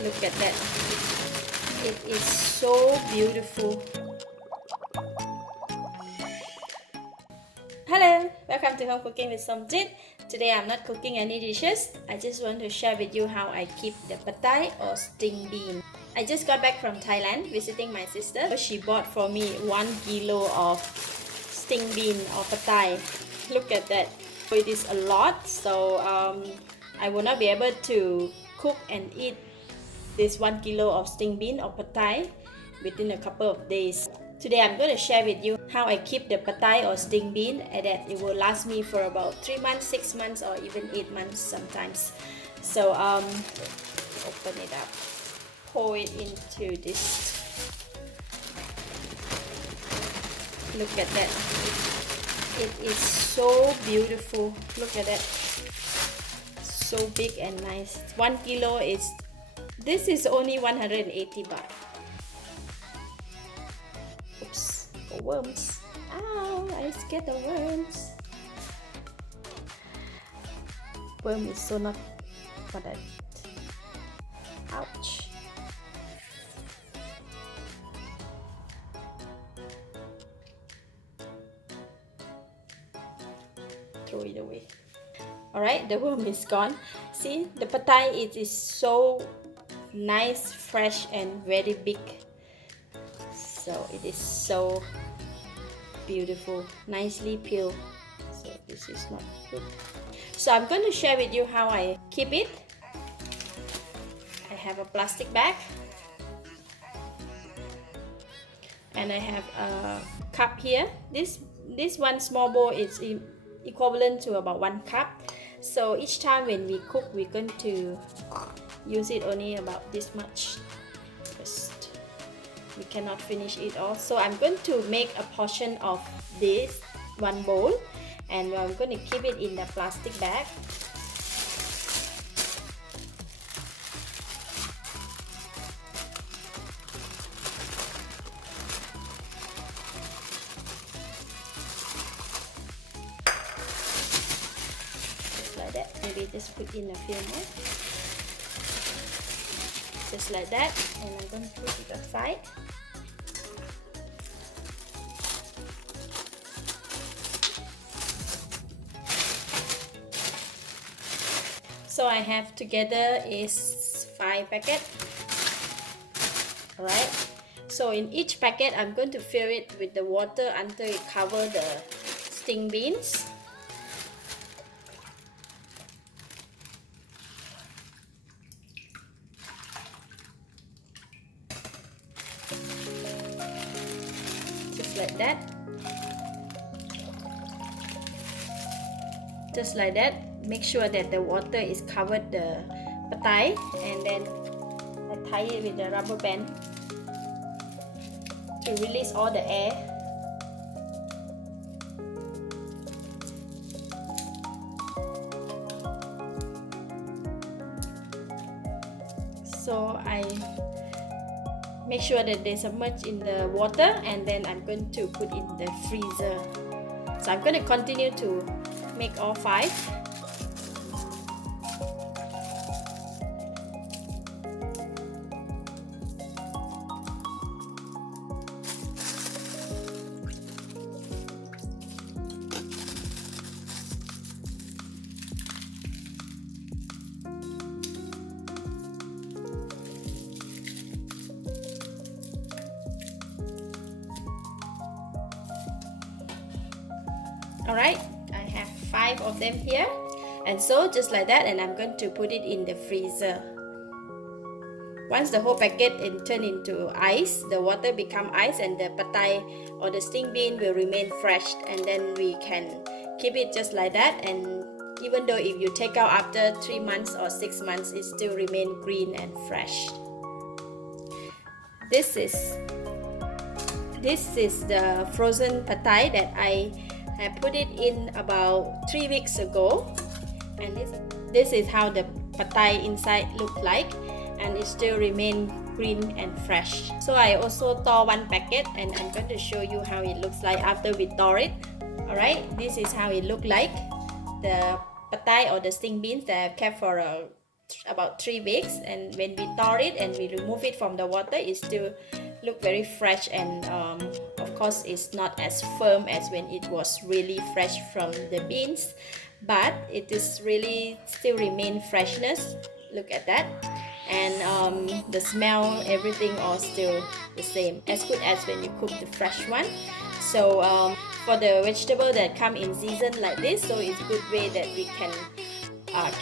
Look at that. It is so beautiful. Hello, welcome to Home Cooking with Somjit. Today I'm not cooking any dishes. I just want to share with you how I keep the petai or string bean. I just got back from Thailand visiting my sister. She bought for me 1 kilo of string bean or petai. Look at that. It is a lot, so I will not be able to cook and eat this 1 kilo of string bean or petai within a couple of days. Today I'm going to share with you how I keep the petai or string bean and that it will last me for about 3 months, 6 months or even 8 months sometimes. So open it up, pour it into this. Look at that. It is so beautiful. Look at that. So big and nice. 1 kilo is, this is only 180 baht. Oops, the worms. Ow, I scared the worms. Worm is so not for that. Ouch. Throw it away. Alright, the worm is gone. See, the petai, it is so nice, fresh and very big. So it is so beautiful, nicely peeled. So this is not good. So I'm going to share with you how I keep it. I have a plastic bag and I have a cup here. This one small bowl is equivalent to about 1 cup. So each time when we cook, we're going to use it only about this much. We cannot finish it all, so I'm going to make a portion of this one bowl and I'm going to keep it in the plastic bag. Just like that. Maybe just put in a few more. Just like that, and I'm going to put it aside. So I have together is 5 packets. Alright, so in each packet I'm going to fill it with the water until it covers the string beans. Like that, just like that. Make sure that the water is covered the petai, and then I tie it with the rubber band to release all the air. So I make sure that they submerge in the water and then I'm going to put in the freezer. So I'm going to continue to make all 5. Alright, I have 5 of them here, and so just like that, and I'm going to put it in the freezer. Once the whole packet turn into ice, the water become ice and the petai or the string bean will remain fresh, and then we can keep it just like that, and even though if you take out after 3 months or 6 months, it still remain green and fresh. This is the frozen petai that I put it in about 3 weeks ago, and this is how the petai inside look like, and it still remain green and fresh. So I also thaw 1 packet and I'm going to show you how it looks like after we thaw it. Alright, this is how it look like. The petai or the string beans that I've kept for about 3 weeks, and when we thaw it and we remove it from the water, it still look very fresh, and of course it's not as firm as when it was really fresh from the beans, but it is really still remain freshness. Look at that. And the smell, everything all still the same, as good as when you cook the fresh one. So for the vegetable that come in season like this, so it's a good way that we can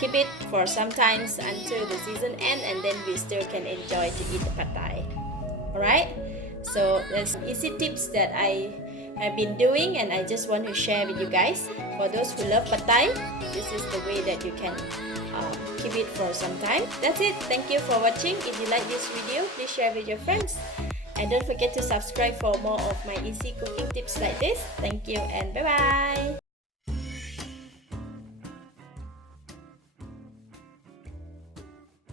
keep it for some times until the season end, and then we still can enjoy to eat the pad thai. Alright, so there's easy tips that I have been doing, and I just want to share with you guys. For those who love pad thai, this is the way that you can keep it for some time. That's it. Thank you for watching. If you like this video, please share with your friends, and don't forget to subscribe for more of my easy cooking tips like this. Thank you and bye bye.